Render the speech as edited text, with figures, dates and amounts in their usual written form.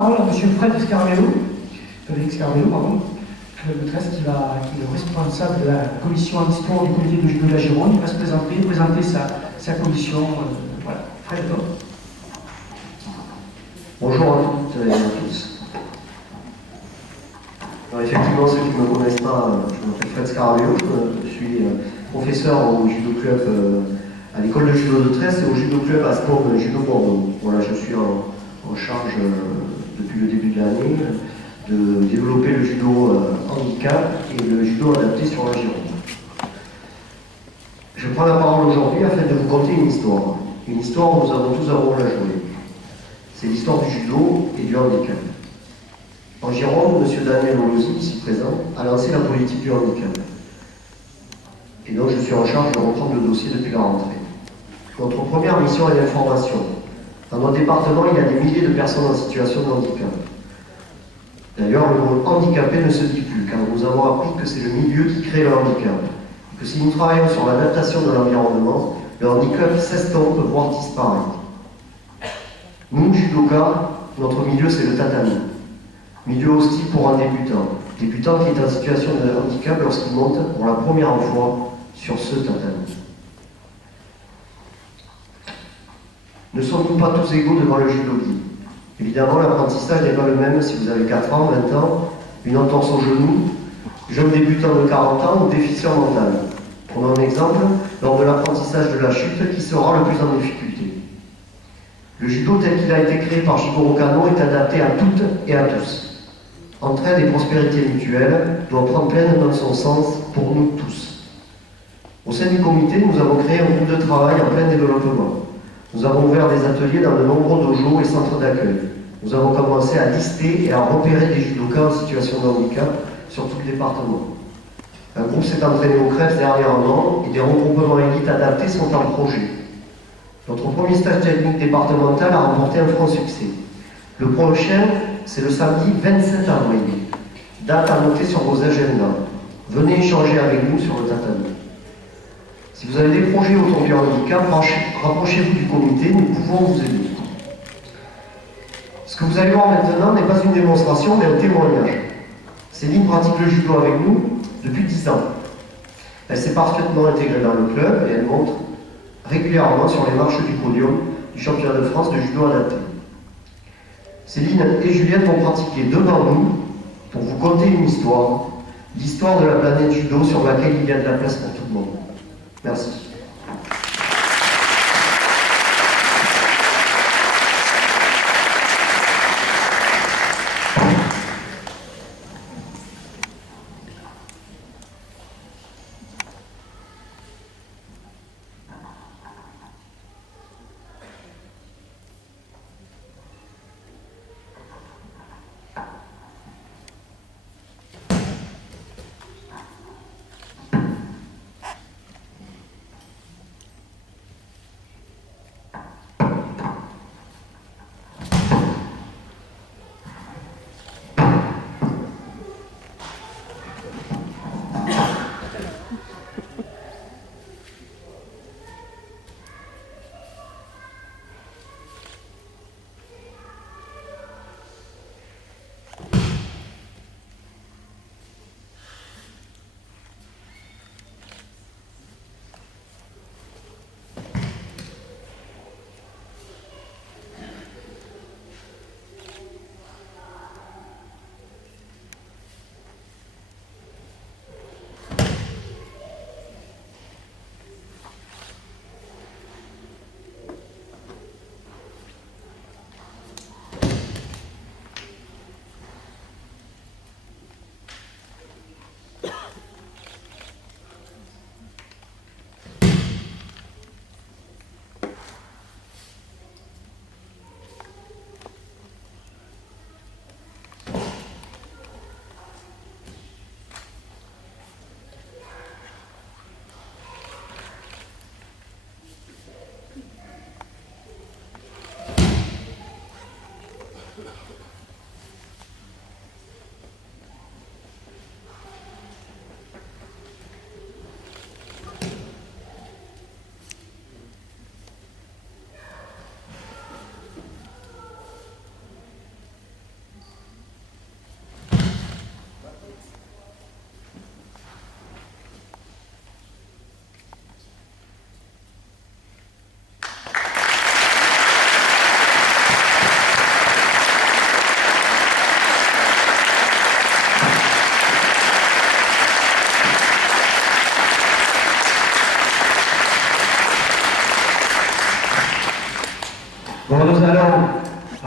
parole à M. Fred Scarabello, pardon, maîtresse qui est responsable de la commission en histoire du comité de judo de la Gironde. Il va se présenter sa commission. Voilà. Fred, toi. Bonjour à toutes et à tous. Alors effectivement, ceux qui ne me connaissent pas, je m'appelle Fred Scarabello, je suis professeur au judo club à l'école de judo de Tresse et au judo club à Sport Judo Bordeaux. Voilà, je suis en charge depuis le début de l'année de développer le judo handicap et le judo adapté sur la Gironde. Je prends la parole aujourd'hui afin de vous conter une histoire où nous avons tous un rôle à jouer. C'est l'histoire du judo et du handicap. En Gironde, M. Daniel Olosi, ici présent, a lancé la politique du handicap. Et donc je suis en charge de reprendre le dossier depuis la rentrée. Notre première mission est l'information. Dans notre département, il y a des milliers de personnes en situation de handicap. D'ailleurs, le mot handicapé ne se dit plus, car nous avons appris que c'est le milieu qui crée le handicap. Et que si nous travaillons sur l'adaptation de l'environnement, le handicap s'estompe, voire disparaît. Nous, judokas, notre milieu c'est le tatami. Milieu hostile pour un débutant. Débutant qui est en situation de handicap lorsqu'il monte pour la première fois sur ce tatami. Ne sommes-nous pas tous égaux devant le judogi? Évidemment, l'apprentissage n'est pas le même si vous avez 4 ans, 20 ans, une entorse au genou, jeune débutant de 40 ans ou déficient mental. Prenons un exemple, lors de l'apprentissage de la chute, qui sera le plus en difficulté. Le judo tel qu'il a été créé par Jigoro Kano est adapté à toutes et à tous. Entraide et prospérité mutuelle doit prendre pleinement son sens pour nous tous. Au sein du comité, nous avons créé un groupe de travail en plein développement. Nous avons ouvert des ateliers dans de nombreux dojos et centres d'accueil. Nous avons commencé à lister et à repérer des judokas en situation de handicap sur tout le département. Un groupe s'est entraîné au CREPS dernièrement et des regroupements élites adaptés sont en projet. Notre premier stage technique départemental a remporté un franc succès. Le prochain, c'est le samedi 27 avril. Date à noter sur vos agendas. Venez échanger avec nous sur le tatami. Si vous avez des projets autour du handicap, rapprochez-vous du comité, nous pouvons vous aider. Ce que vous allez voir maintenant n'est pas une démonstration, mais un témoignage. Céline pratique le judo avec nous depuis 10 ans. Elle s'est parfaitement intégrée dans le club et elle montre régulièrement sur les marches du podium du championnat de France de judo adapté. Céline et Juliette vont pratiquer devant nous pour vous conter une histoire, l'histoire de la planète judo sur laquelle il y a de la place pour tout le monde. Merci. Bon, nous allons